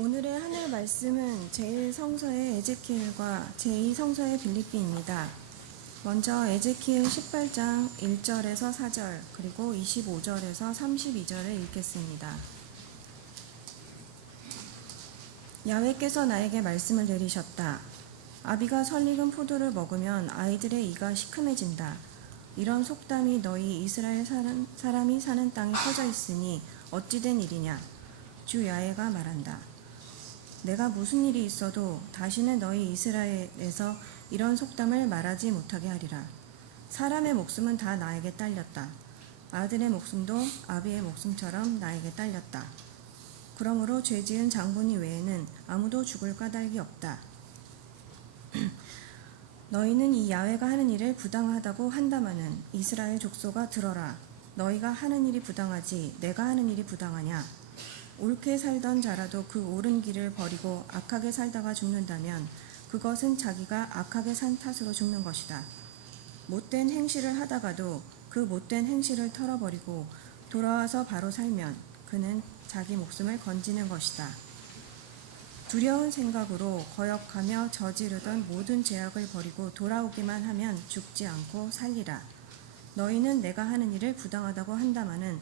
오늘의 하늘 말씀은 제1성서의 에제키엘과 제2성서의 빌립비입니다. 먼저 에제키엘 18장 1절에서 4절 그리고 25절에서 32절을 읽겠습니다. 야훼께서 나에게 말씀을 내리셨다. 아비가 설익은 포도를 먹으면 아이들의 이가 시큼해진다. 이런 속담이 너희 이스라엘 사람이 사는 땅에 퍼져 있으니 어찌 된 일이냐. 주 야훼가 말한다. 내가 무슨 일이 있어도 다시는 너희 이스라엘에서 이런 속담을 말하지 못하게 하리라. 사람의 목숨은 다 나에게 딸렸다. 아들의 목숨도 아비의 목숨처럼 나에게 딸렸다. 그러므로 죄지은 장본이 외에는 아무도 죽을 까닭이 없다. 너희는 이 야훼가 하는 일을 부당하다고 한다마는 이스라엘 족속아 들어라. 너희가 하는 일이 부당하지 내가 하는 일이 부당하냐. 옳게 살던 자라도 그 옳은 길을 버리고 악하게 살다가 죽는다면 그것은 자기가 악하게 산 탓으로 죽는 것이다. 못된 행실을 하다가도 그 못된 행실을 털어버리고 돌아와서 바로 살면 그는 자기 목숨을 건지는 것이다. 두려운 생각으로 거역하며 저지르던 모든 죄악을 버리고 돌아오기만 하면 죽지 않고 살리라. 너희는 내가 하는 일을 부당하다고 한다마는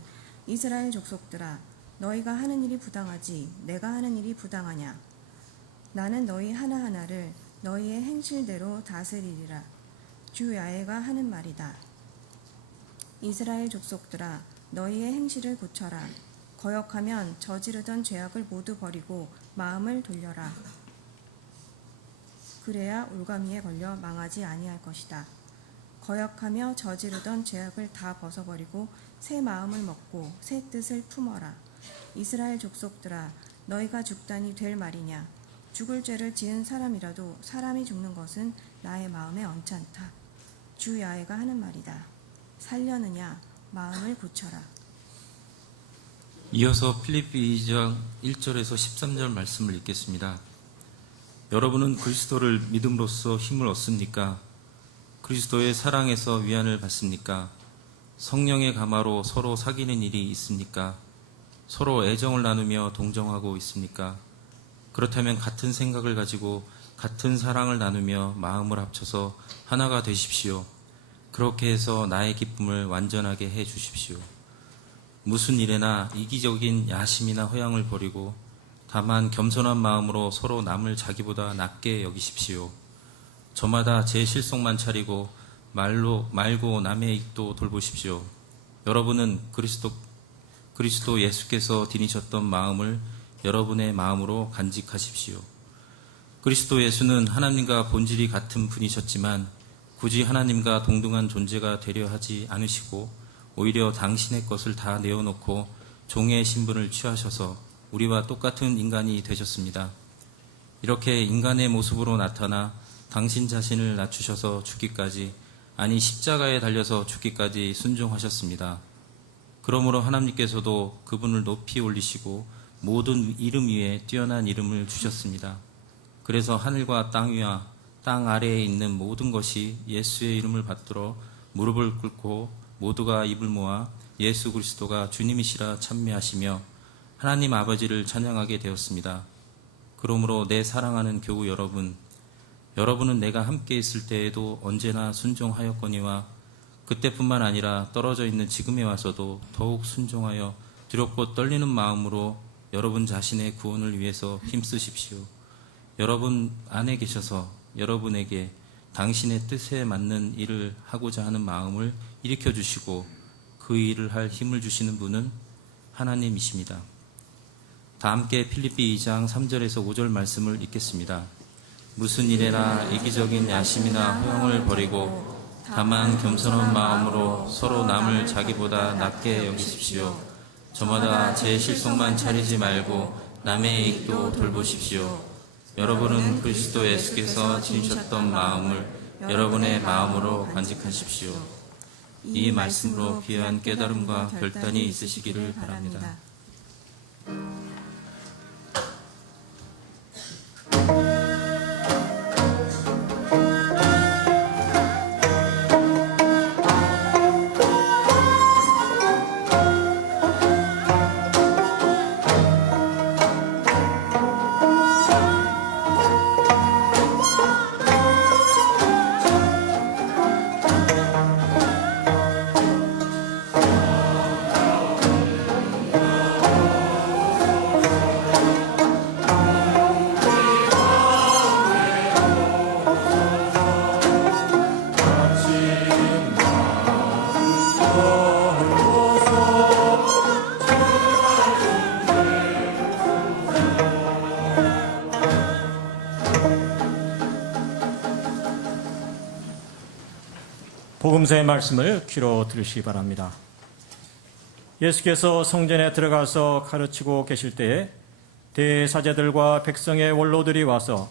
이스라엘 족속들아 너희가 하는 일이 부당하지 내가 하는 일이 부당하냐. 나는 너희 하나하나를 너희의 행실대로 다스리리라. 주 야훼가 하는 말이다. 이스라엘 족속들아 너희의 행실을 고쳐라. 거역하면 저지르던 죄악을 모두 버리고 마음을 돌려라. 그래야 올가미에 걸려 망하지 아니할 것이다. 거역하며 저지르던 죄악을 다 벗어버리고 새 마음을 먹고 새 뜻을 품어라. 이스라엘 족속들아 너희가 죽다니 될 말이냐. 죽을 죄를 지은 사람이라도 사람이 죽는 것은 나의 마음에 언짢다. 주 야훼가 하는 말이다. 살려느냐 마음을 고쳐라. 이어서 필립비 2장 1절에서 13절 말씀을 읽겠습니다. 여러분은 그리스도를 믿음으로써 힘을 얻습니까? 그리스도의 사랑에서 위안을 받습니까? 성령의 감화로 서로 사귀는 일이 있습니까? 서로 애정을 나누며 동정하고 있습니까? 그렇다면 같은 생각을 가지고 같은 사랑을 나누며 마음을 합쳐서 하나가 되십시오. 그렇게 해서 나의 기쁨을 완전하게 해 주십시오. 무슨 일에나 이기적인 야심이나 허영을 버리고 다만 겸손한 마음으로 서로 남을 자기보다 낮게 여기십시오. 저마다 제 실속만 차리고 말고 남의 익도 돌보십시오. 여러분은 그리스도 예수께서 디디셨던 마음을 여러분의 마음으로 간직하십시오. 그리스도 예수는 하나님과 본질이 같은 분이셨지만 굳이 하나님과 동등한 존재가 되려 하지 않으시고 오히려 당신의 것을 다 내어놓고 종의 신분을 취하셔서 우리와 똑같은 인간이 되셨습니다. 이렇게 인간의 모습으로 나타나 당신 자신을 낮추셔서 죽기까지, 아니 십자가에 달려서 죽기까지 순종하셨습니다. 그러므로 하나님께서도 그분을 높이 올리시고 모든 이름 위에 뛰어난 이름을 주셨습니다. 그래서 하늘과 땅 위와 땅 아래에 있는 모든 것이 예수의 이름을 받들어 무릎을 꿇고 모두가 입을 모아 예수 그리스도가 주님이시라 찬미하시며 하나님 아버지를 찬양하게 되었습니다. 그러므로 내 사랑하는 교우 여러분은 내가 함께 있을 때에도 언제나 순종하였거니와 그때뿐만 아니라 떨어져 있는 지금에 와서도 더욱 순종하여 두렵고 떨리는 마음으로 여러분 자신의 구원을 위해서 힘쓰십시오. 여러분 안에 계셔서 여러분에게 당신의 뜻에 맞는 일을 하고자 하는 마음을 일으켜 주시고 그 일을 할 힘을 주시는 분은 하나님이십니다. 다 함께 필립비 2장 3절에서 5절 말씀을 읽겠습니다. 무슨 일에나 이기적인 야심이나 허영을 버리고 다만 겸손한 마음으로 서로 남을 자기보다 낮게 여기십시오. 저마다 제 실속만 차리지 말고 남의 이익도 돌보십시오. 여러분은 그리스도 예수께서 지니셨던 마음을 여러분의 마음으로 간직하십시오. 이 말씀으로 귀한 깨달음과 결단이 있으시기를 바랍니다. 복음서의 말씀을 귀로 들으시기 바랍니다. 예수께서 성전에 들어가서 가르치고 계실 때에 대사제들과 백성의 원로들이 와서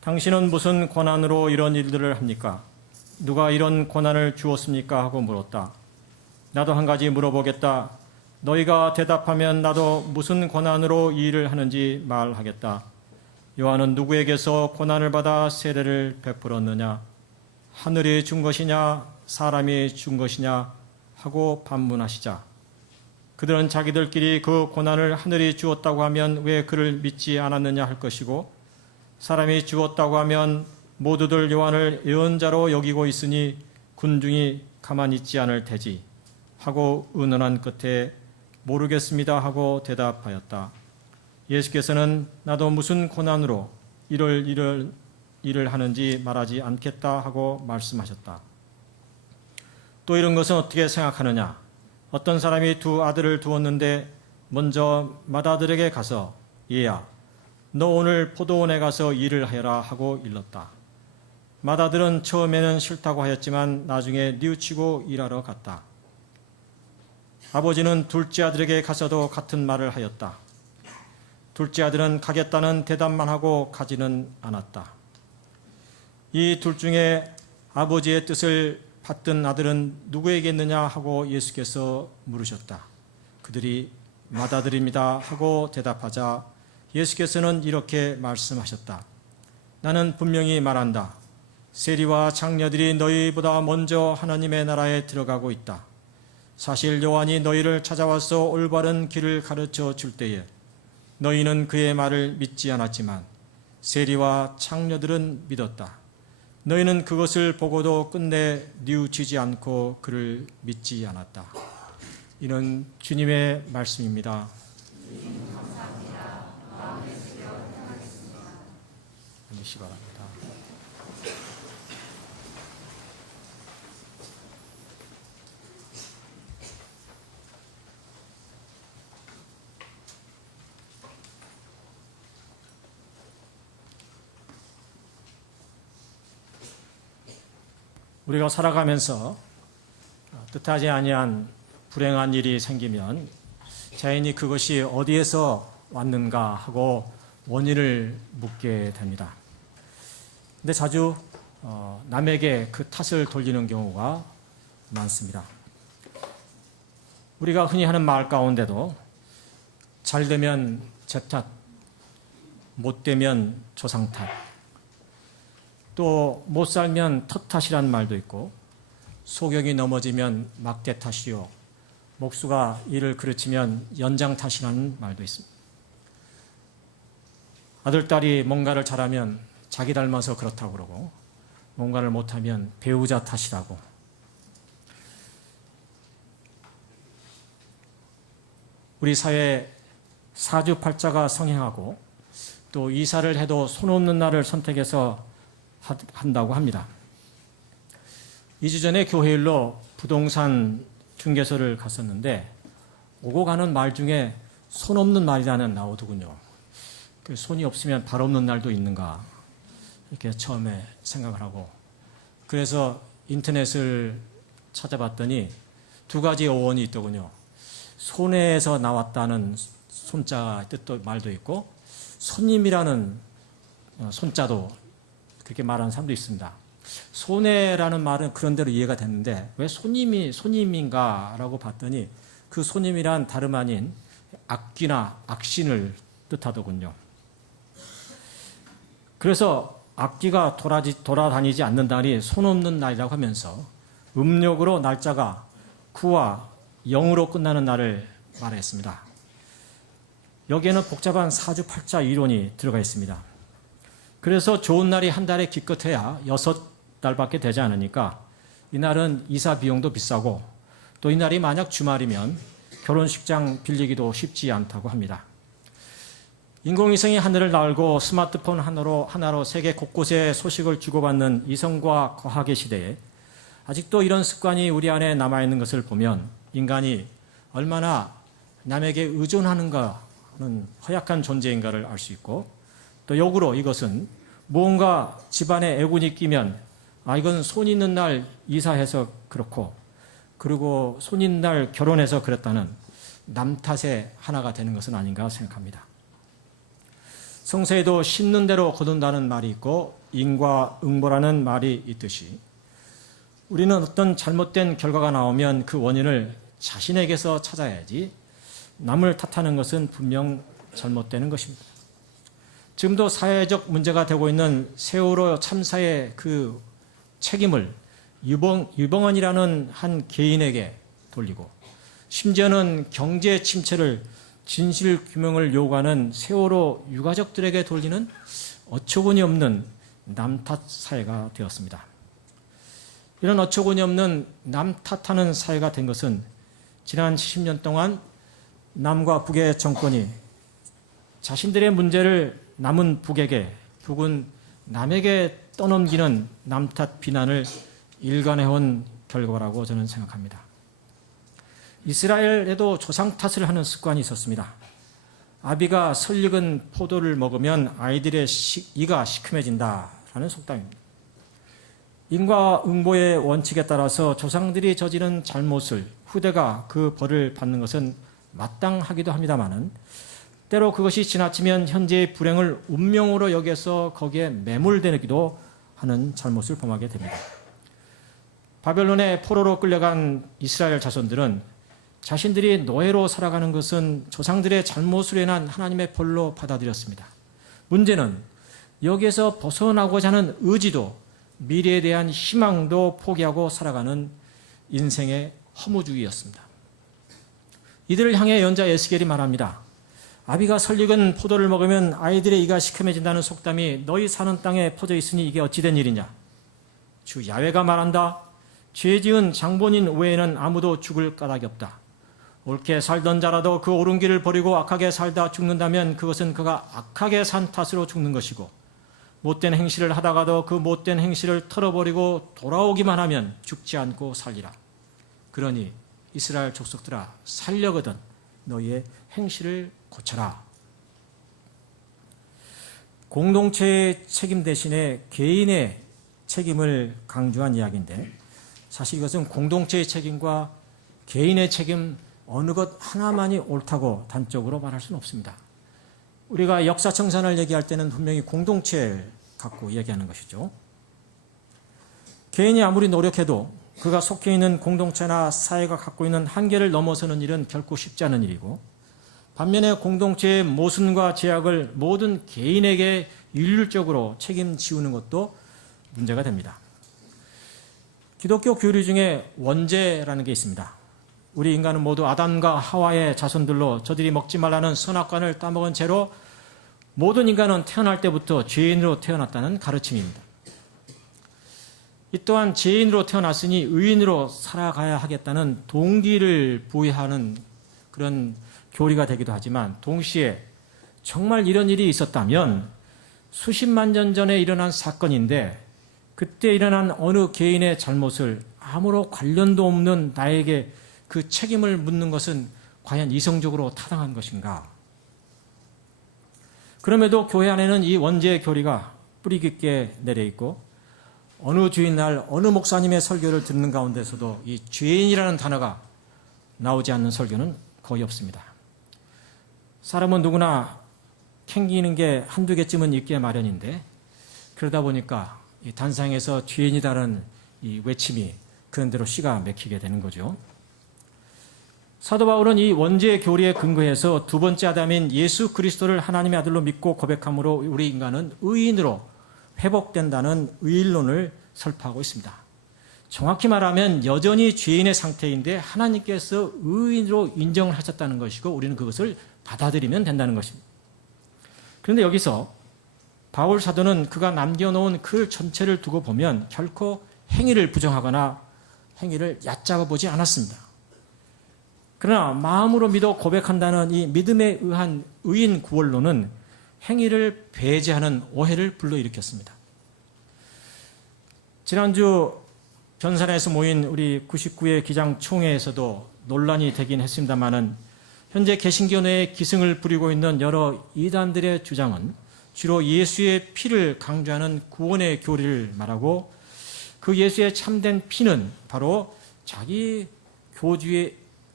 당신은 무슨 권한으로 이런 일들을 합니까? 누가 이런 권한을 주었습니까? 하고 물었다. 나도 한 가지 물어보겠다. 너희가 대답하면 나도 무슨 권한으로 이 일을 하는지 말하겠다. 요한은 누구에게서 권한을 받아 세례를 베풀었느냐? 하늘이 준 것이냐 사람이 준 것이냐 하고 반문하시자 그들은 자기들끼리 그 고난을 하늘이 주었다고 하면 왜 그를 믿지 않았느냐 할 것이고 사람이 주었다고 하면 모두들 요한을 예언자로 여기고 있으니 군중이 가만히 있지 않을 테지 하고 의논한 끝에 모르겠습니다 하고 대답하였다. 예수께서는 나도 무슨 고난으로 일을 하는지 말하지 않겠다 하고 말씀하셨다. 또 이런 것은 어떻게 생각하느냐? 어떤 사람이 두 아들을 두었는데 먼저 맏아들에게 가서 얘야 너 오늘 포도원에 가서 일을 하여라 하고 일렀다. 맏아들은 처음에는 싫다고 하였지만 나중에 뉘우치고 일하러 갔다. 아버지는 둘째 아들에게 가서도 같은 말을 하였다. 둘째 아들은 가겠다는 대답만 하고 가지는 않았다. 이 둘 중에 아버지의 뜻을 받던 아들은 누구에게있느냐 하고 예수께서 물으셨다. 그들이 맏아들입니다 하고 대답하자 예수께서는 이렇게 말씀하셨다. 나는 분명히 말한다. 세리와 장녀들이 너희보다 먼저 하나님의 나라에 들어가고 있다. 사실 요한이 너희를 찾아와서 올바른 길을 가르쳐 줄 때에 너희는 그의 말을 믿지 않았지만 세리와 장녀들은 믿었다. 너희는 그것을 보고도 끝내 뉘우치지 않고 그를 믿지 않았다. 이는 주님의 말씀입니다. 앉으시기 바랍니다. 우리가 살아가면서 뜻하지 아니한 불행한 일이 생기면 자연히 그것이 어디에서 왔는가 하고 원인을 묻게 됩니다. 근데 자주 남에게 그 탓을 돌리는 경우가 많습니다. 우리가 흔히 하는 말 가운데도 잘 되면 제 탓, 못 되면 조상 탓, 또 못 살면 텃탓이라는 말도 있고 소경이 넘어지면 막대 탓이요 목수가 일을 그르치면 연장 탓이라는 말도 있습니다. 아들, 딸이 뭔가를 잘하면 자기 닮아서 그렇다고 그러고 뭔가를 못하면 배우자 탓이라고. 우리 사회에 사주팔자가 성행하고 또 이사를 해도 손 없는 날을 선택해서 한다고 합니다. 2주 전에 교회일로 부동산 중개소를 갔었는데 오고 가는 말 중에 손 없는 말이라는 나오더군요. 그 손이 없으면 발 없는 날도 있는가 이렇게 처음에 생각을 하고 그래서 인터넷을 찾아봤더니 두 가지 어원이 있더군요. 손에서 나왔다는 손자 뜻도 말도 있고 손님이라는 손자도 그렇게 말하는 사람도 있습니다. 손해라는 말은 그런대로 이해가 됐는데 왜 손님인가라고 봤더니 그 손님이란 다름 아닌 악귀나 악신을 뜻하더군요. 그래서 악귀가 돌아다니지 않는 날이 손 없는 날이라고 하면서 음력으로 날짜가 9와 0으로 끝나는 날을 말했습니다. 여기에는 복잡한 사주팔자 이론이 들어가 있습니다. 그래서 좋은 날이 한 달에 기껏해야 6달밖에 되지 않으니까 이날은 이사 비용도 비싸고 또 이날이 만약 주말이면 결혼식장 빌리기도 쉽지 않다고 합니다. 인공위성이 하늘을 날고 스마트폰 하나로 세계 곳곳에 소식을 주고받는 이성과 과학의 시대에 아직도 이런 습관이 우리 안에 남아있는 것을 보면 인간이 얼마나 남에게 의존하는가는 허약한 존재인가를 알 수 있고 또 역으로 이것은 무언가 집안에 애군이 끼면 이건 손 있는 날 이사해서 그렇고, 그리고 손 있는 날 결혼해서 그랬다는 남 탓의 하나가 되는 것은 아닌가 생각합니다. 성서에도 심는 대로 거둔다는 말이 있고 인과응보라는 말이 있듯이, 우리는 어떤 잘못된 결과가 나오면 그 원인을 자신에게서 찾아야지 남을 탓하는 것은 분명 잘못되는 것입니다. 지금도 사회적 문제가 되고 있는 세월호 참사의 그 책임을 유병헌이라는 한 개인에게 돌리고, 심지어는 경제 침체를 진실 규명을 요구하는 세월호 유가족들에게 돌리는 어처구니 없는 남 탓 사회가 되었습니다. 이런 어처구니 없는 남 탓하는 사회가 된 것은 지난 70년 동안 남과 북의 정권이 자신들의 문제를 남은 북에게, 북은 남에게 떠넘기는 남 탓 비난을 일관해온 결과라고 저는 생각합니다. 이스라엘에도 조상 탓을 하는 습관이 있었습니다. 아비가 설익은 포도를 먹으면 아이들의 이가 시큼해진다라는 속담입니다. 인과응보의 원칙에 따라서 조상들이 저지른 잘못을 후대가 그 벌을 받는 것은 마땅하기도 합니다마는, 때로 그것이 지나치면 현재의 불행을 운명으로 여겨서 거기에 매몰되기도 하는 잘못을 범하게 됩니다. 바벨론의 포로로 끌려간 이스라엘 자손들은 자신들이 노예로 살아가는 것은 조상들의 잘못으로 인한 하나님의 벌로 받아들였습니다. 문제는 여기에서 벗어나고자 하는 의지도, 미래에 대한 희망도 포기하고 살아가는 인생의 허무주의였습니다. 이들을 향해 연자 에스겔이 말합니다. 아비가 설익은 포도를 먹으면 아이들의 이가 시큼해진다는 속담이 너희 사는 땅에 퍼져 있으니 이게 어찌된 일이냐. 주 야훼가 말한다. 죄지은 장본인 외에는 아무도 죽을 까닭이 없다. 옳게 살던 자라도 그 옳은 길을 버리고 악하게 살다 죽는다면 그것은 그가 악하게 산 탓으로 죽는 것이고, 못된 행실을 하다가도 그 못된 행실을 털어버리고 돌아오기만 하면 죽지 않고 살리라. 그러니 이스라엘 족속들아, 살려거든 너희의 행실을 고쳐라. 공동체의 책임 대신에 개인의 책임을 강조한 이야기인데, 사실 이것은 공동체의 책임과 개인의 책임 어느 것 하나만이 옳다고 단적으로 말할 수는 없습니다. 우리가 역사청산을 얘기할 때는 분명히 공동체를 갖고 얘기하는 것이죠. 개인이 아무리 노력해도 그가 속해 있는 공동체나 사회가 갖고 있는 한계를 넘어서는 일은 결코 쉽지 않은 일이고, 반면에 공동체의 모순과 제약을 모든 개인에게 일률적으로 책임지우는 것도 문제가 됩니다. 기독교 교리 중에 원죄라는 게 있습니다. 우리 인간은 모두 아담과 하와의 자손들로 저들이 먹지 말라는 선악과를 따먹은 채로 모든 인간은 태어날 때부터 죄인으로 태어났다는 가르침입니다. 이 또한 죄인으로 태어났으니 의인으로 살아가야 하겠다는 동기를 부여하는 그런 교리가 되기도 하지만, 동시에 정말 이런 일이 있었다면 수십만 년 전에 일어난 사건인데 그때 일어난 어느 개인의 잘못을 아무런 관련도 없는 나에게 그 책임을 묻는 것은 과연 이성적으로 타당한 것인가? 그럼에도 교회 안에는 이 원죄 교리가 뿌리 깊게 내려있고, 어느 주일날 어느 목사님의 설교를 듣는 가운데서도 이 죄인이라는 단어가 나오지 않는 설교는 거의 없습니다. 사람은 누구나 캥기는 게 한두 개쯤은 있기에 마련인데, 그러다 보니까 이 단상에서 죄인이다라는 이 외침이 그런대로 씨가 맥히게 되는 거죠. 사도 바울은 이 원죄 교리에 근거해서 두 번째 아담인 예수 그리스도를 하나님의 아들로 믿고 고백함으로 우리 인간은 의인으로 회복된다는 의인론을 설파하고 있습니다. 정확히 말하면 여전히 죄인의 상태인데 하나님께서 의인으로 인정을 하셨다는 것이고, 우리는 그것을 받아들이면 된다는 것입니다. 그런데 여기서 바울 사도는 그가 남겨놓은 글 전체를 두고 보면 결코 행위를 부정하거나 행위를 얕잡아 보지 않았습니다. 그러나 마음으로 믿어 고백한다는 이 믿음에 의한 의인 구원론은 행위를 배제하는 오해를 불러일으켰습니다. 지난주 변산에서 모인 우리 99회 기장총회에서도 논란이 되긴 했습니다마는, 현재 개신교 내에 기승을 부리고 있는 여러 이단들의 주장은 주로 예수의 피를 강조하는 구원의 교리를 말하고, 그 예수의 참된 피는 바로 자기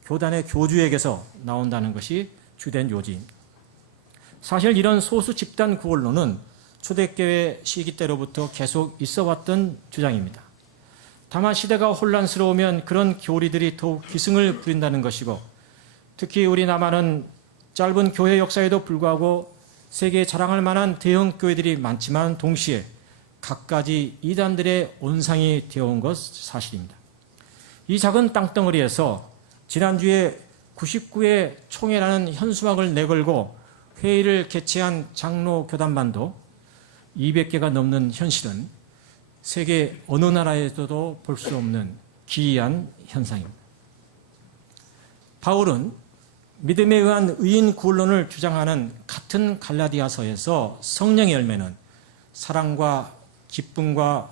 교단의 교주에게서 나온다는 것이 주된 요지입니다. 사실 이런 소수 집단 구원론은 초대교회 시기 때로부터 계속 있어왔던 주장입니다. 다만 시대가 혼란스러우면 그런 교리들이 더욱 기승을 부린다는 것이고, 특히 우리 남한은 짧은 교회 역사에도 불구하고 세계에 자랑할 만한 대형 교회들이 많지만 동시에 갖가지 이단들의 온상이 되어온 것 사실입니다. 이 작은 땅덩어리에서 지난주에 99회 총회라는 현수막을 내걸고 회의를 개최한 장로 교단만도 200개가 넘는 현실은 세계 어느 나라에서도 볼 수 없는 기이한 현상입니다. 바울은 믿음에 의한 의인 구원론을 주장하는 같은 갈라디아서에서 성령의 열매는 사랑과 기쁨과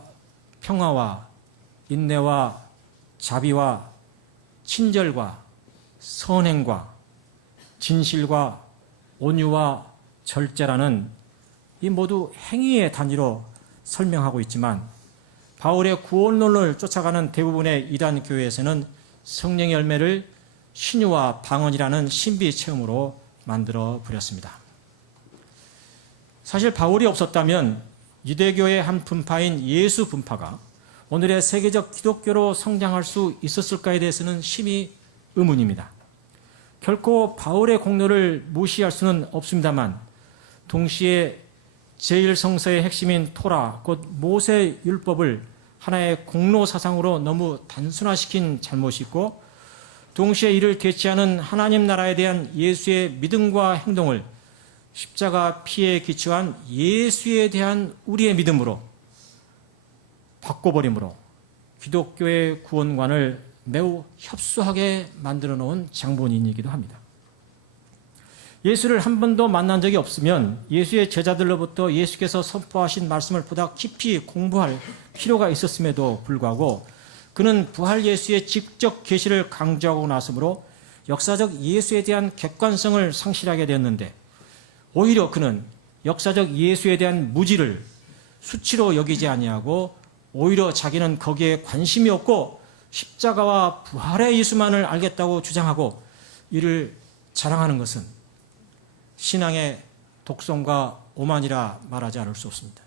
평화와 인내와 자비와 친절과 선행과 진실과 온유와 절제라는 이 모두 행위의 단위로 설명하고 있지만, 바울의 구원론을 쫓아가는 대부분의 이단 교회에서는 성령의 열매를 신유와 방언이라는 신비 체험으로 만들어 버렸습니다. 사실 바울이 없었다면 유대교의 한 분파인 예수 분파가 오늘의 세계적 기독교로 성장할 수 있었을까에 대해서는 심히 의문입니다. 결코 바울의 공로를 무시할 수는 없습니다만, 동시에 제1성서의 핵심인 토라, 곧 모세 율법을 하나의 공로 사상으로 너무 단순화시킨 잘못이 있고, 동시에 이를 대체하는 하나님 나라에 대한 예수의 믿음과 행동을 십자가 피에 기초한 예수에 대한 우리의 믿음으로 바꿔버림으로 기독교의 구원관을 매우 협소하게 만들어 놓은 장본인이기도 합니다. 예수를 한 번도 만난 적이 없으면 예수의 제자들로부터 예수께서 선포하신 말씀을 보다 깊이 공부할 필요가 있었음에도 불구하고 그는 부활 예수의 직접 계시를 강조하고 나서므로 역사적 예수에 대한 객관성을 상실하게 되었는데, 오히려 그는 역사적 예수에 대한 무지를 수치로 여기지 아니하고 오히려 자기는 거기에 관심이 없고 십자가와 부활의 예수만을 알겠다고 주장하고 이를 자랑하는 것은 신앙의 독성과 오만이라 말하지 않을 수 없습니다.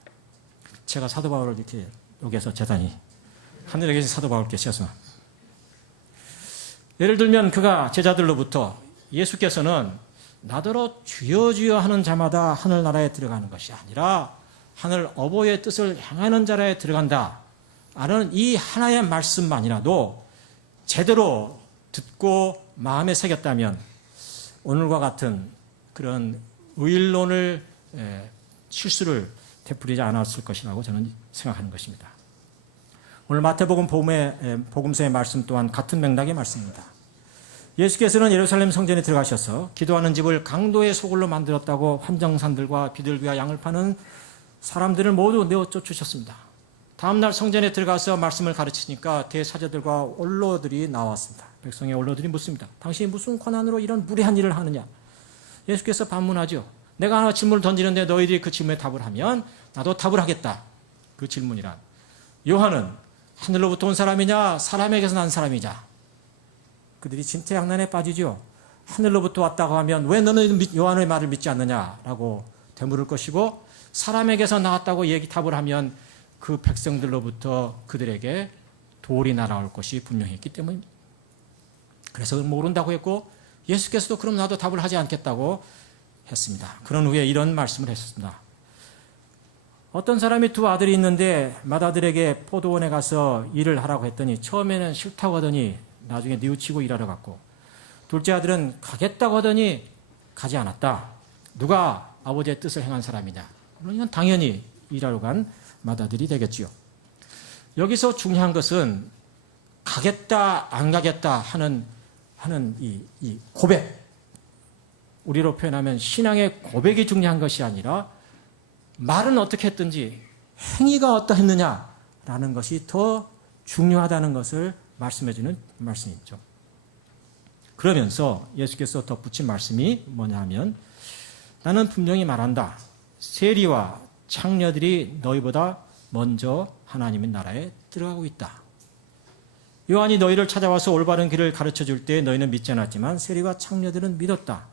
제가 사도 바울을 이렇게 여기에서 재단이 하늘에 계신 사도 바울께 죄송합니다. 예를 들면 그가 제자들로부터 예수께서는 나더러 주여 주여 하는 자마다 하늘나라에 들어가는 것이 아니라 하늘 어버이의 뜻을 향하는 자라에 들어간다 라는 이 하나의 말씀만이라도 제대로 듣고 마음에 새겼다면 오늘과 같은 그런 의인론을 실수를 되풀이지 않았을 것이라고 저는 생각하는 것입니다. 오늘 마태복음 복음서의 말씀 또한 같은 맥락의 말씀입니다. 예수께서는 예루살렘 성전에 들어가셔서 기도하는 집을 강도의 소굴로 만들었다고 환정산들과 비둘기와 양을 파는 사람들을 모두 내어 쫓으셨습니다. 다음날 성전에 들어가서 말씀을 가르치니까 대사제들과 원로들이 나왔습니다. 백성의 원로들이 묻습니다. 당신이 무슨 권한으로 이런 무례한 일을 하느냐? 예수께서 반문하죠. 내가 하나 질문을 던지는데 너희들이 그 질문에 답을 하면 나도 답을 하겠다. 그 질문이란 요한은 하늘로부터 온 사람이냐 사람에게서 난 사람이냐? 그들이 진퇴양난에 빠지죠. 하늘로부터 왔다고 하면 왜 너는 요한의 말을 믿지 않느냐라고 되물을 것이고, 사람에게서 나왔다고 답을 하면 그 백성들로부터 그들에게 돌이 날아올 것이 분명히 있기 때문입니다. 그래서 모른다고 했고, 예수께서도 그럼 나도 답을 하지 않겠다고 했습니다. 그런 후에 이런 말씀을 했습니다. 어떤 사람이 두 아들이 있는데 맏아들에게 포도원에 가서 일을 하라고 했더니 처음에는 싫다고 하더니 나중에 뉘우치고 일하러 갔고, 둘째 아들은 가겠다고 하더니 가지 않았다. 누가 아버지의 뜻을 행한 사람이냐? 그러면 당연히 일하러 간 맏아들이 되겠지요. 여기서 중요한 것은 가겠다 안 가겠다 하는 이 고백, 우리로 표현하면 신앙의 고백이 중요한 것이 아니라 말은 어떻게 했든지 행위가 어떠했느냐라는 것이 더 중요하다는 것을 말씀해 주는 말씀이죠. 그러면서 예수께서 덧붙인 말씀이 뭐냐 하면, 나는 분명히 말한다. 세리와 창녀들이 너희보다 먼저 하나님의 나라에 들어가고 있다. 요한이 너희를 찾아와서 올바른 길을 가르쳐 줄 때 너희는 믿지 않았지만 세리와 창녀들은 믿었다.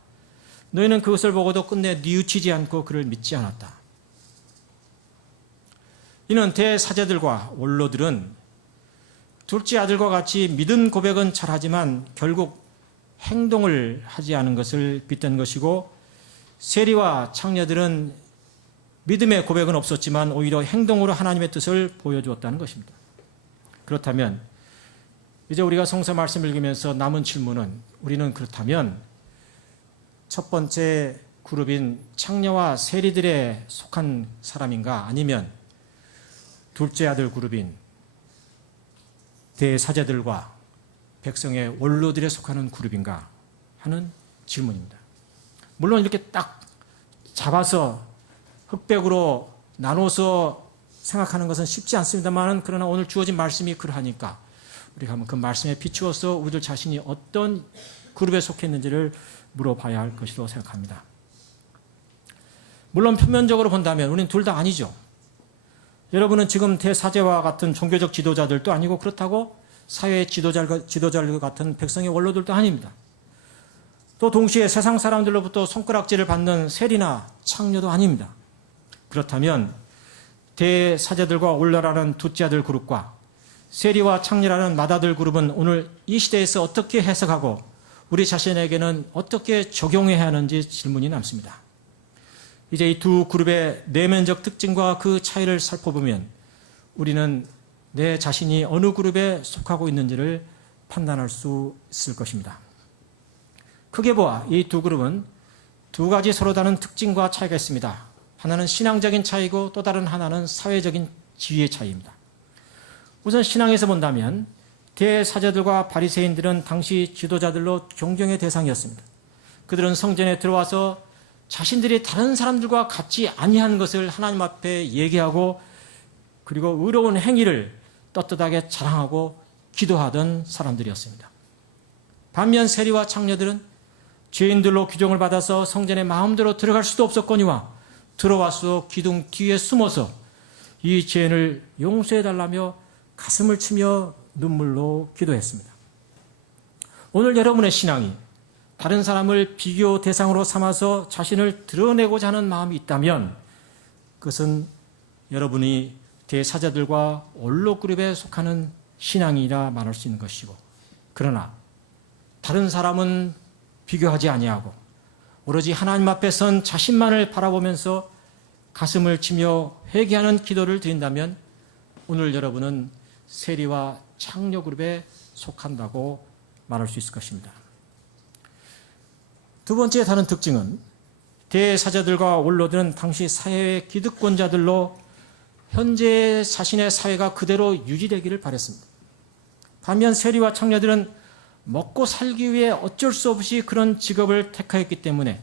너희는 그것을 보고도 끝내 뉘우치지 않고 그를 믿지 않았다. 이는 대사제들과 원로들은 둘째 아들과 같이 믿음 고백은 잘하지만 결국 행동을 하지 않은 것을 빗댄 것이고, 세리와 창녀들은 믿음의 고백은 없었지만 오히려 행동으로 하나님의 뜻을 보여주었다는 것입니다. 그렇다면 이제 우리가 성서 말씀을 읽으면서 남은 질문은, 우리는 그렇다면 첫 번째 그룹인 창녀와 세리들에 속한 사람인가, 아니면 둘째 아들 그룹인 대사제들과 백성의 원로들에 속하는 그룹인가 하는 질문입니다. 물론 이렇게 딱 잡아서 흑백으로 나눠서 생각하는 것은 쉽지 않습니다만, 그러나 오늘 주어진 말씀이 그러하니까 우리가 한번 그 말씀에 비추어서 우리들 자신이 어떤 그룹에 속했는지를 물어봐야 할 것이라고 생각합니다. 물론 표면적으로 본다면 우리는 둘 다 아니죠. 여러분은 지금 대사제와 같은 종교적 지도자들도 아니고, 그렇다고 사회의 지도자들 같은 백성의 원로들도 아닙니다. 또 동시에 세상 사람들로부터 손가락질을 받는 세리나 창녀도 아닙니다. 그렇다면 대사제들과 원로라는 둘째 아들 그룹과 세리와 창녀라는 맏아들 그룹은 오늘 이 시대에서 어떻게 해석하고 우리 자신에게는 어떻게 적용해야 하는지 질문이 남습니다. 이제 이 두 그룹의 내면적 특징과 그 차이를 살펴보면 우리는 내 자신이 어느 그룹에 속하고 있는지를 판단할 수 있을 것입니다. 크게 보아 이 두 그룹은 두 가지 서로 다른 특징과 차이가 있습니다. 하나는 신앙적인 차이고 또 다른 하나는 사회적인 지위의 차이입니다. 우선 신앙에서 본다면 대사제들과 바리새인들은 당시 지도자들로 존경의 대상이었습니다. 그들은 성전에 들어와서 자신들이 다른 사람들과 같이 아니한 것을 하나님 앞에 얘기하고, 그리고 의로운 행위를 떳떳하게 자랑하고 기도하던 사람들이었습니다. 반면 세리와 창녀들은 죄인들로 규정을 받아서 성전에 마음대로 들어갈 수도 없었거니와 들어와서 기둥 뒤에 숨어서 이 죄인을 용서해달라며 가슴을 치며 눈물로 기도했습니다. 오늘 여러분의 신앙이 다른 사람을 비교 대상으로 삼아서 자신을 드러내고자 하는 마음이 있다면 그것은 여러분이 대사자들과 원로 그룹에 속하는 신앙이라 말할 수 있는 것이고, 그러나 다른 사람은 비교하지 아니하고 오로지 하나님 앞에 선 자신만을 바라보면서 가슴을 치며 회개하는 기도를 드린다면 오늘 여러분은 세리와 창녀 그룹에 속한다고 말할 수 있을 것입니다. 두 번째 다른 특징은 대사자들과 원로들은 당시 사회의 기득권자들로 현재 자신의 사회가 그대로 유지되기를 바랬습니다. 반면 세리와 창녀들은 먹고 살기 위해 어쩔 수 없이 그런 직업을 택하였기 때문에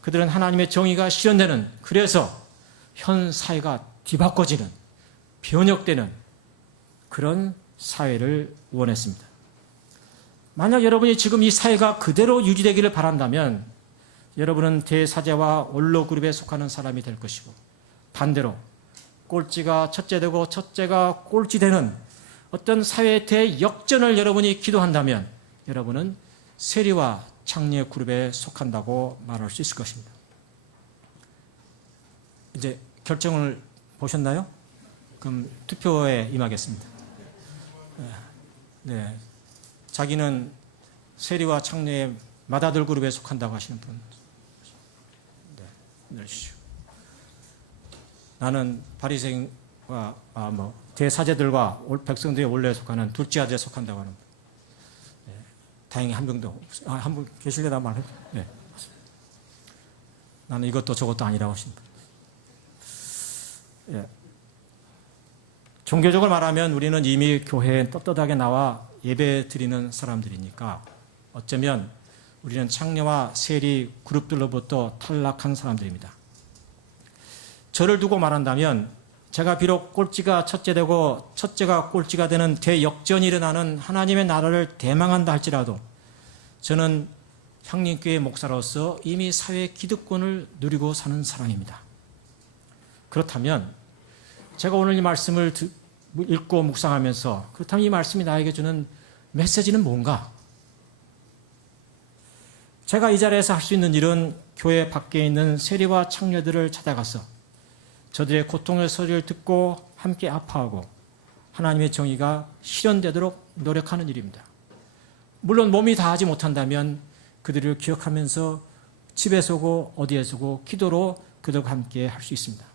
그들은 하나님의 정의가 실현되는, 그래서 현 사회가 뒤바꿔지는, 변혁되는 그런 사회를 원했습니다. 만약 여러분이 지금 이 사회가 그대로 유지되기를 바란다면 여러분은 대사제와 원로 그룹에 속하는 사람이 될 것이고, 반대로 꼴찌가 첫째 되고 첫째가 꼴찌 되는 어떤 사회의 대역전을 여러분이 기도한다면 여러분은 세리와 창녀 그룹에 속한다고 말할 수 있을 것입니다. 이제 결정을 보셨나요? 그럼 투표에 임하겠습니다. 네. 자기는 세리와 창녀의 맏아들 그룹에 속한다고 하시는 분. 네, 내주시오. 나는 바리새인과 대사제들과 백성들의 원로에 속하는 둘째 아들에 속한다고 하는 분. 네, 다행히 한 명도 없어요. 한 분 계실래나 말해도. 네. 나는 이것도 저것도 아니라고 하시는 분. 네. 종교적으로 말하면 우리는 이미 교회에 떳떳하게 나와 예배 드리는 사람들이니까 어쩌면 우리는 창녀와 세리 그룹들로부터 탈락한 사람들입니다. 저를 두고 말한다면 제가 비록 꼴찌가 첫째 되고 첫째가 꼴찌가 되는 대역전이 일어나는 하나님의 나라를 대망한다 할지라도 저는 향림교회 목사로서 이미 사회의 기득권을 누리고 사는 사람입니다. 그렇다면 제가 오늘 이 말씀을 읽고 묵상하면서 그렇다면 이 말씀이 나에게 주는 메시지는 뭔가? 제가 이 자리에서 할 수 있는 일은 교회 밖에 있는 세리와 창녀들을 찾아가서 저들의 고통의 소리를 듣고 함께 아파하고 하나님의 정의가 실현되도록 노력하는 일입니다. 물론 몸이 다 하지 못한다면 그들을 기억하면서 집에서고 어디에서고 기도로 그들과 함께 할 수 있습니다.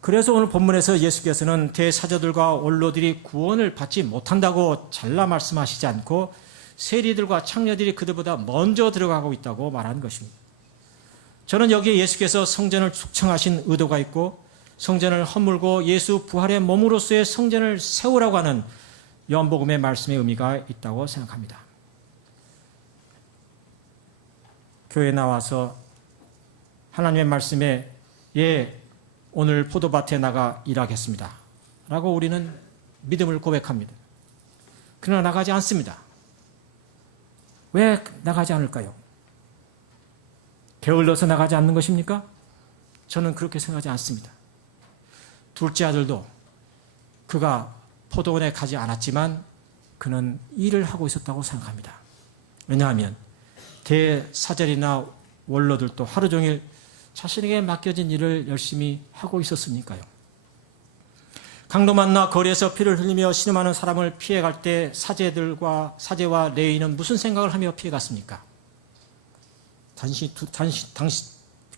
그래서 오늘 본문에서 예수께서는 대사자들과 원로들이 구원을 받지 못한다고 잘라 말씀하시지 않고 세리들과 창녀들이 그들보다 먼저 들어가고 있다고 말하는 것입니다. 저는 여기에 예수께서 성전을 축청하신 의도가 있고 성전을 허물고 예수 부활의 몸으로서의 성전을 세우라고 하는 요한복음의 말씀의 의미가 있다고 생각합니다. 교회에 나와서 하나님의 말씀에 오늘 포도밭에 나가 일하겠습니다 라고 우리는 믿음을 고백합니다. 그러나 나가지 않습니다. 왜 나가지 않을까요? 게을러서 나가지 않는 것입니까? 저는 그렇게 생각하지 않습니다. 둘째 아들도 그가 포도원에 가지 않았지만 그는 일을 하고 있었다고 생각합니다. 왜냐하면 대사절이나 원로들도 하루 종일 자신에게 맡겨진 일을 열심히 하고 있었으니까요. 강도 만나 거리에서 피를 흘리며 신음하는 사람을 피해갈 때 사제와 레위인은 무슨 생각을 하며 피해갔습니까?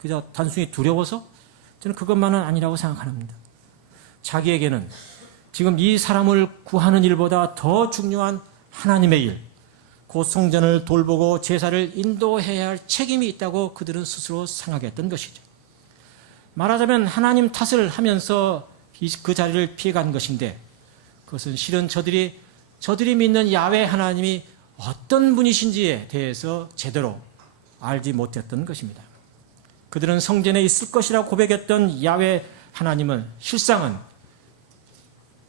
그저 단순히 두려워서? 저는 그것만은 아니라고 생각합니다. 자기에게는 지금 이 사람을 구하는 일보다 더 중요한 하나님의 일, 곧 성전을 돌보고 제사를 인도해야 할 책임이 있다고 그들은 스스로 생각했던 것이죠. 말하자면 하나님 탓을 하면서 그 자리를 피해간 것인데 그것은 실은 저들이 믿는 야훼 하나님이 어떤 분이신지에 대해서 제대로 알지 못했던 것입니다. 그들은 성전에 있을 것이라고 고백했던 야훼 하나님은 실상은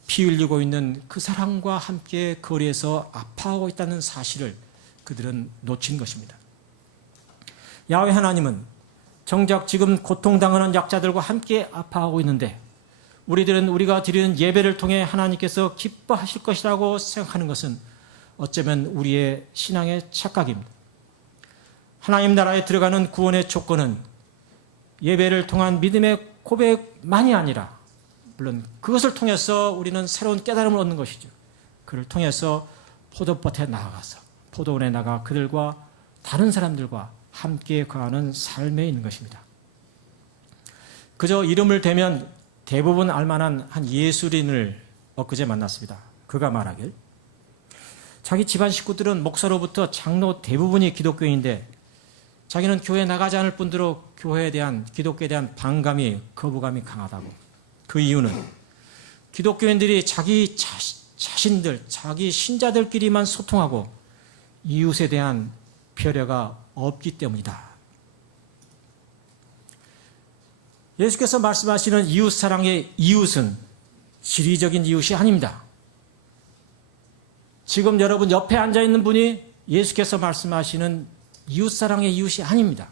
피 흘리고 있는 그 사람과 함께 거리에서 아파하고 있다는 사실을 그들은 놓친 것입니다. 야훼 하나님은 정작 지금 고통당하는 약자들과 함께 아파하고 있는데 우리들은 우리가 드리는 예배를 통해 하나님께서 기뻐하실 것이라고 생각하는 것은 어쩌면 우리의 신앙의 착각입니다. 하나님 나라에 들어가는 구원의 조건은 예배를 통한 믿음의 고백만이 아니라 물론 그것을 통해서 우리는 새로운 깨달음을 얻는 것이죠. 그를 통해서 포도밭에 나아가서 포도원에 나가 그들과 다른 사람들과 함께 거하는 삶에 있는 것입니다. 그저 이름을 대면 대부분 알만한 한 예술인을 엊그제 만났습니다. 그가 말하길 자기 집안 식구들은 목사로부터 장로 대부분이 기독교인인데 자기는 교회에 나가지 않을 뿐더러 기독교에 대한 반감이 거부감이 강하다고. 그 이유는 기독교인들이 자기 자신들, 자기 신자들끼리만 소통하고 이웃에 대한 배려가 없기 때문이다. 예수께서 말씀하시는 이웃 사랑의 이웃은 지리적인 이웃이 아닙니다. 지금 여러분 옆에 앉아있는 분이 예수께서 말씀하시는 이웃 사랑의 이웃이 아닙니다.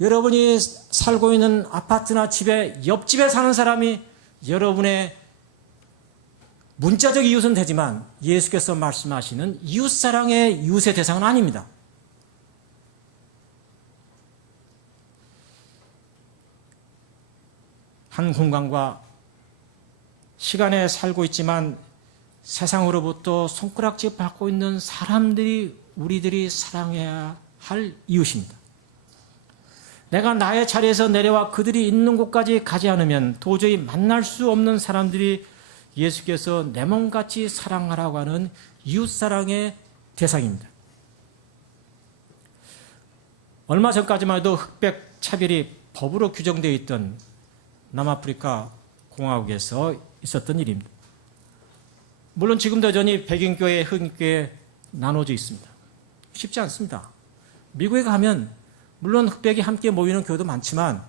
여러분이 살고 있는 아파트나 집에 옆집에 사는 사람이 여러분의 문자적 이웃은 되지만 예수께서 말씀하시는 이웃 사랑의 이웃의 대상은 아닙니다. 한 공간과 시간에 살고 있지만 세상으로부터 손가락질 받고 있는 사람들이 우리들이 사랑해야 할 이웃입니다. 내가 나의 자리에서 내려와 그들이 있는 곳까지 가지 않으면 도저히 만날 수 없는 사람들이 예수께서 내 몸같이 사랑하라고 하는 이웃사랑의 대상입니다. 얼마 전까지만 해도 흑백 차별이 법으로 규정되어 있던 남아프리카 공화국에서 있었던 일입니다. 물론 지금도 여전히 백인교회, 흑인교회 나눠져 있습니다. 쉽지 않습니다. 미국에 가면 물론 흑백이 함께 모이는 교회도 많지만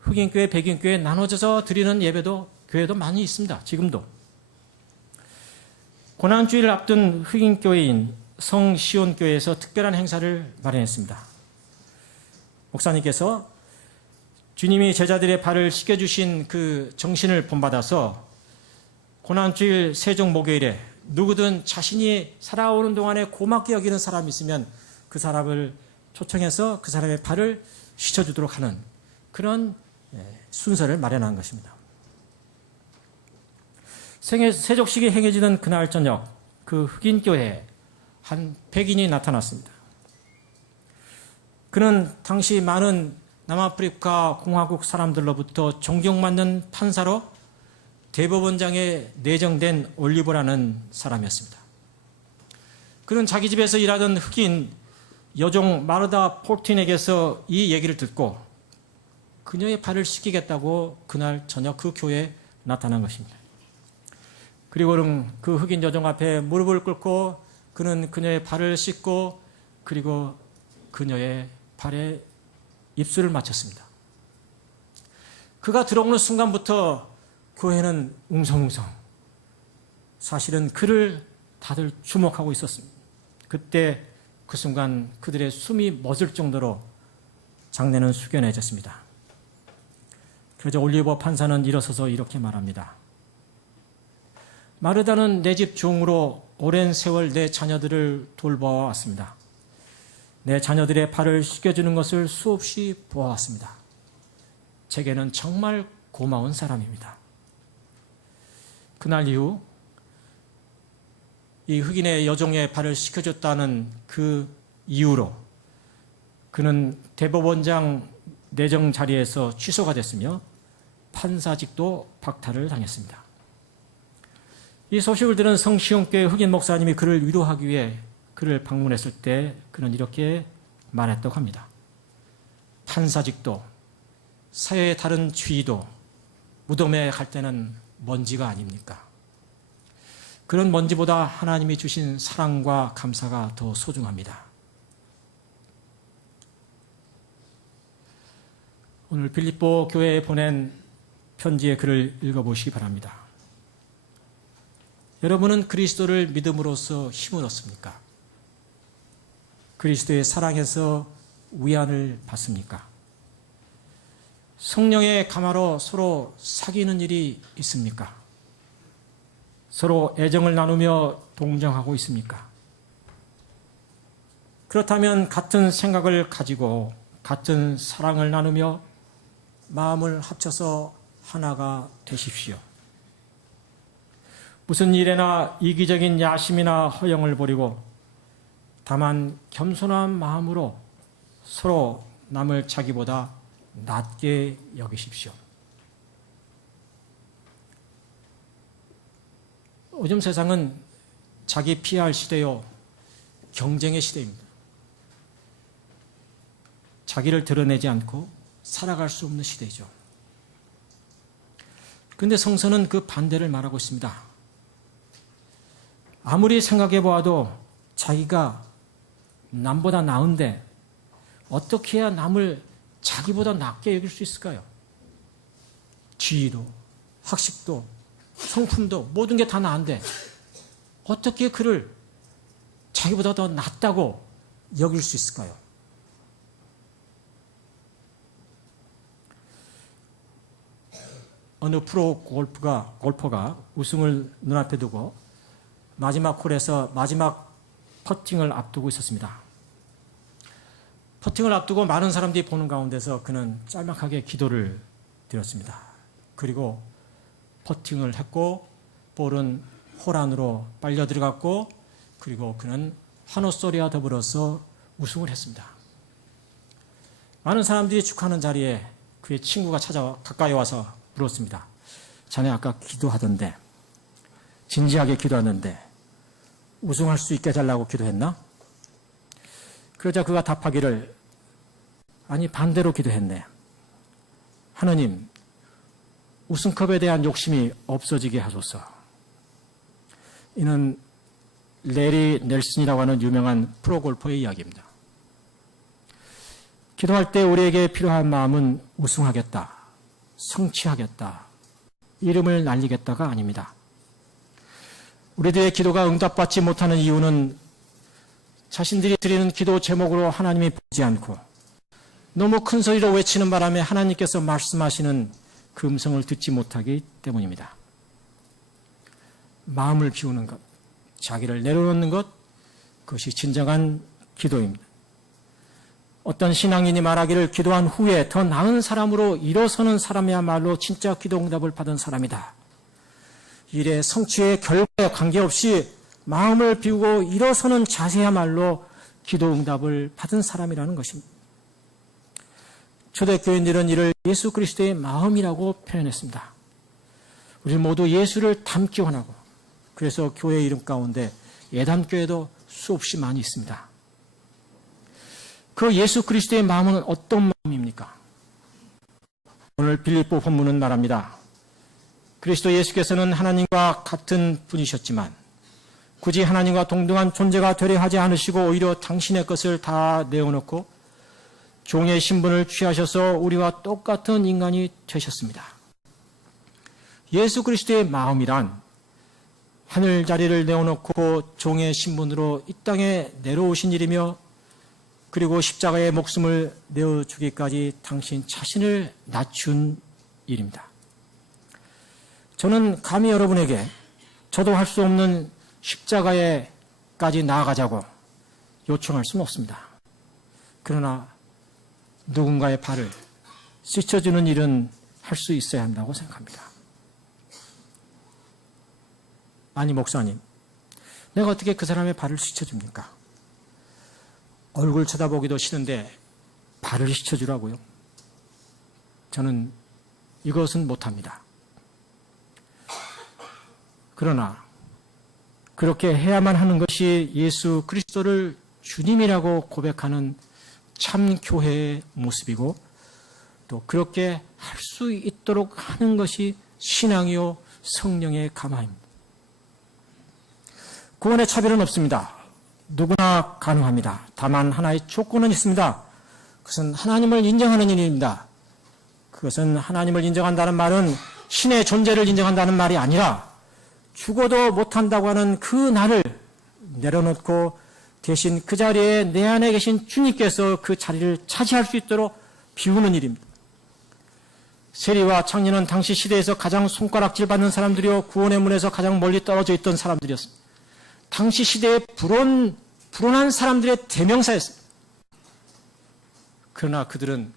흑인교회, 백인교회 나눠져서 드리는 예배도 교회도 많이 있습니다. 지금도. 고난주일을 앞둔 흑인교회인 성시온교회에서 특별한 행사를 마련했습니다. 목사님께서 주님이 제자들의 발을 씻겨주신 그 정신을 본받아서 고난주일 세종 목요일에 누구든 자신이 살아오는 동안에 고맙게 여기는 사람이 있으면 그 사람을 초청해서 그 사람의 발을 씻어주도록 하는 그런 순서를 마련한 것입니다. 세족식이 행해지던 그날 저녁 그 흑인교회에 한 백인이 나타났습니다. 그는 당시 많은 남아프리카 공화국 사람들로부터 존경받는 판사로 대법원장에 내정된 올리버라는 사람이었습니다. 그는 자기 집에서 일하던 흑인 여종 마르다 폴틴에게서 이 얘기를 듣고 그녀의 발을 씻기겠다고 그날 저녁 그 교회에 나타난 것입니다. 그리고는 그 흑인 여종 앞에 무릎을 꿇고 그는 그녀의 발을 씻고 그리고 그녀의 발에 입술을 맞췄습니다. 그가 들어오는 순간부터 교회는 웅성웅성 사실은 그를 다들 주목하고 있었습니다. 그때 그 순간 그들의 숨이 멎을 정도로 장례는 숙연해졌습니다. 그래서 올리버 판사는 일어서서 이렇게 말합니다. 마르다는 내 집 종으로 오랜 세월 내 자녀들을 돌보아왔습니다. 내 자녀들의 발을 씻겨주는 것을 수없이 보아왔습니다. 제게는 정말 고마운 사람입니다. 그날 이후 이 흑인의 여종의 발을 씻겨줬다는 그 이유로 그는 대법원장 내정 자리에서 취소가 됐으며 판사직도 박탈을 당했습니다. 이 소식을 들은 성시온교회 흑인 목사님이 그를 위로하기 위해 그를 방문했을 때 그는 이렇게 말했다고 합니다. 판사직도 사회의 다른 지위도 무덤에 갈 때는 먼지가 아닙니까? 그런 먼지보다 하나님이 주신 사랑과 감사가 더 소중합니다. 오늘 빌립보 교회에 보낸 편지의 글을 읽어보시기 바랍니다. 여러분은 그리스도를 믿음으로써 힘을 얻습니까? 그리스도의 사랑에서 위안을 받습니까? 성령의 감화로 서로 사귀는 일이 있습니까? 서로 애정을 나누며 동정하고 있습니까? 그렇다면 같은 생각을 가지고 같은 사랑을 나누며 마음을 합쳐서 하나가 되십시오. 무슨 일에나 이기적인 야심이나 허영을 버리고 다만 겸손한 마음으로 서로 남을 자기보다 낮게 여기십시오. 요즘 세상은 자기 PR 시대요, 경쟁의 시대입니다. 자기를 드러내지 않고 살아갈 수 없는 시대죠. 그런데 성서는 그 반대를 말하고 있습니다. 아무리 생각해 보아도 자기가 남보다 나은데 어떻게 해야 남을 자기보다 낮게 여길 수 있을까요? 지위도, 학식도, 성품도 모든 게 다 나은데 어떻게 그를 자기보다 더 낫다고 여길 수 있을까요? 어느 프로 골퍼가 우승을 눈앞에 두고 마지막 홀에서 마지막 퍼팅을 앞두고 있었습니다. 퍼팅을 앞두고 많은 사람들이 보는 가운데서 그는 짤막하게 기도를 드렸습니다. 그리고 퍼팅을 했고 볼은 홀 안으로 빨려 들어갔고 그리고 그는 환호 소리와 더불어서 우승을 했습니다. 많은 사람들이 축하하는 자리에 그의 친구가 가까이 와서 물었습니다. 자네 아까 기도하던데 진지하게 기도하는데 우승할 수 있게 해달라고 기도했나? 그러자 그가 답하기를 아니 반대로 기도했네. 하느님 우승컵에 대한 욕심이 없어지게 하소서. 이는 레리 넬슨이라고 하는 유명한 프로골퍼의 이야기입니다. 기도할 때 우리에게 필요한 마음은 우승하겠다, 성취하겠다, 이름을 날리겠다가 아닙니다. 우리들의 기도가 응답받지 못하는 이유는 자신들이 드리는 기도 제목으로 하나님이 보지 않고 너무 큰 소리로 외치는 바람에 하나님께서 말씀하시는 그 음성을 듣지 못하기 때문입니다. 마음을 비우는 것, 자기를 내려놓는 것, 그것이 진정한 기도입니다. 어떤 신앙인이 말하기를 기도한 후에 더 나은 사람으로 일어서는 사람이야말로 진짜 기도 응답을 받은 사람이다. 일의 성취의 결과에 관계없이 마음을 비우고 일어서는 자세야말로 기도 응답을 받은 사람이라는 것입니다. 초대교인들은 이를 예수 그리스도의 마음이라고 표현했습니다. 우리 모두 예수를 닮기 원하고, 그래서 교회 이름 가운데 예담교회도 수없이 많이 있습니다. 그 예수 그리스도의 마음은 어떤 마음입니까? 오늘 빌립보 본문은 말합니다. 그리스도 예수께서는 하나님과 같은 분이셨지만 굳이 하나님과 동등한 존재가 되려 하지 않으시고 오히려 당신의 것을 다 내어놓고 종의 신분을 취하셔서 우리와 똑같은 인간이 되셨습니다. 예수 그리스도의 마음이란 하늘 자리를 내어놓고 종의 신분으로 이 땅에 내려오신 일이며, 그리고 십자가의 목숨을 내어주기까지 당신 자신을 낮춘 일입니다. 저는 감히 여러분에게 저도 할 수 없는 십자가에까지 나아가자고 요청할 수는 없습니다. 그러나 누군가의 발을 씻어주는 일은 할 수 있어야 한다고 생각합니다. 아니, 목사님, 내가 어떻게 그 사람의 발을 씻어줍니까? 얼굴 쳐다보기도 싫은데 발을 씻어주라고요? 저는 이것은 못합니다. 그러나 그렇게 해야만 하는 것이 예수 그리스도를 주님이라고 고백하는 참 교회의 모습이고, 또 그렇게 할 수 있도록 하는 것이 신앙이요 성령의 감화입니다. 구원의 차별은 없습니다. 누구나 가능합니다. 다만 하나의 조건은 있습니다. 그것은 하나님을 인정하는 일입니다. 그것은 하나님을 인정한다는 말은 신의 존재를 인정한다는 말이 아니라 죽어도 못한다고 하는 그 나를 내려놓고 대신 그 자리에 내 안에 계신 주님께서 그 자리를 차지할 수 있도록 비우는 일입니다. 세리와 창녀는 당시 시대에서 가장 손가락질 받는 사람들이요, 구원의 문에서 가장 멀리 떨어져 있던 사람들이었습니다. 당시 시대의 불온한 사람들의 대명사였습니다. 그러나 그들은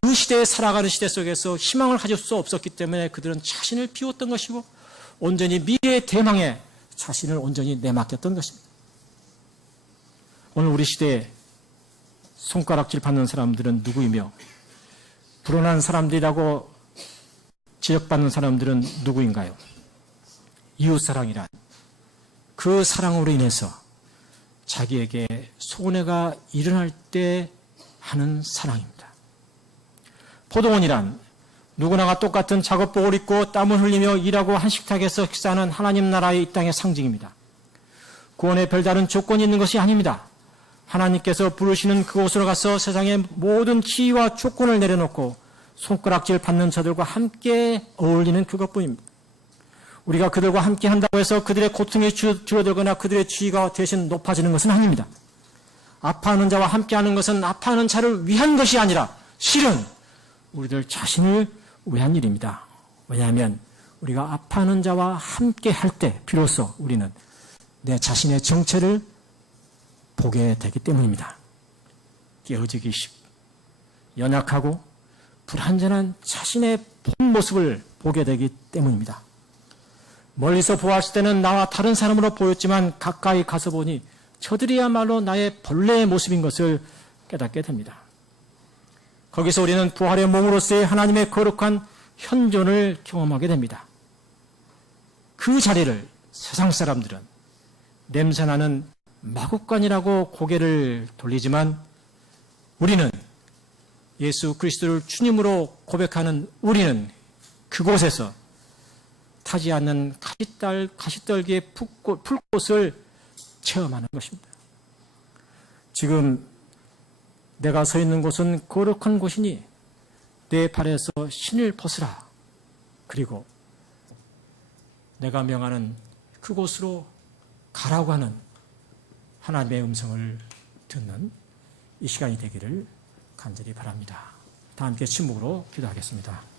그 시대에 살아가는 시대 속에서 희망을 가질 수 없었기 때문에 그들은 자신을 비웠던 것이고, 온전히 미래의 대망에 자신을 온전히 내맡겼던 것입니다. 오늘 우리 시대에 손가락질 받는 사람들은 누구이며, 불온한 사람들이라고 지적받는 사람들은 누구인가요? 이웃사랑이란 그 사랑으로 인해서 자기에게 손해가 일어날 때 하는 사랑입니다. 포도원이란 누구나가 똑같은 작업복을 입고 땀을 흘리며 일하고 한식탁에서 식사하는 하나님 나라의 이 땅의 상징입니다. 구원에 별다른 조건이 있는 것이 아닙니다. 하나님께서 부르시는 그곳으로 가서 세상의 모든 지위와 조건을 내려놓고 손가락질 받는 자들과 함께 어울리는 그것뿐입니다. 우리가 그들과 함께 한다고 해서 그들의 고통이 줄어들거나 그들의 지위가 대신 높아지는 것은 아닙니다. 아파하는 자와 함께하는 것은 아파하는 자를 위한 것이 아니라 실은 우리들 자신을 위한 일입니다. 왜냐하면 우리가 아파하는 자와 함께 할 때 비로소 우리는 내 자신의 정체를 보게 되기 때문입니다. 깨어지기 쉽고 연약하고 불완전한 자신의 본 모습을 보게 되기 때문입니다. 멀리서 보았을 때는 나와 다른 사람으로 보였지만 가까이 가서 보니 저들이야말로 나의 본래의 모습인 것을 깨닫게 됩니다. 거기서 우리는 부활의 몸으로서의 하나님의 거룩한 현존을 경험하게 됩니다. 그 자리를 세상 사람들은 냄새나는 마구간이라고 고개를 돌리지만, 우리는 예수 그리스도를 주님으로 고백하는 우리는 그곳에서 타지 않는 가시떨기의 풀꽃을 체험하는 것입니다. 지금 내가 서 있는 곳은 거룩한 곳이니 내 발에서 신을 벗으라. 그리고 내가 명하는 그곳으로 가라고 하는 하나님의 음성을 듣는 이 시간이 되기를 간절히 바랍니다. 다 함께 침묵으로 기도하겠습니다.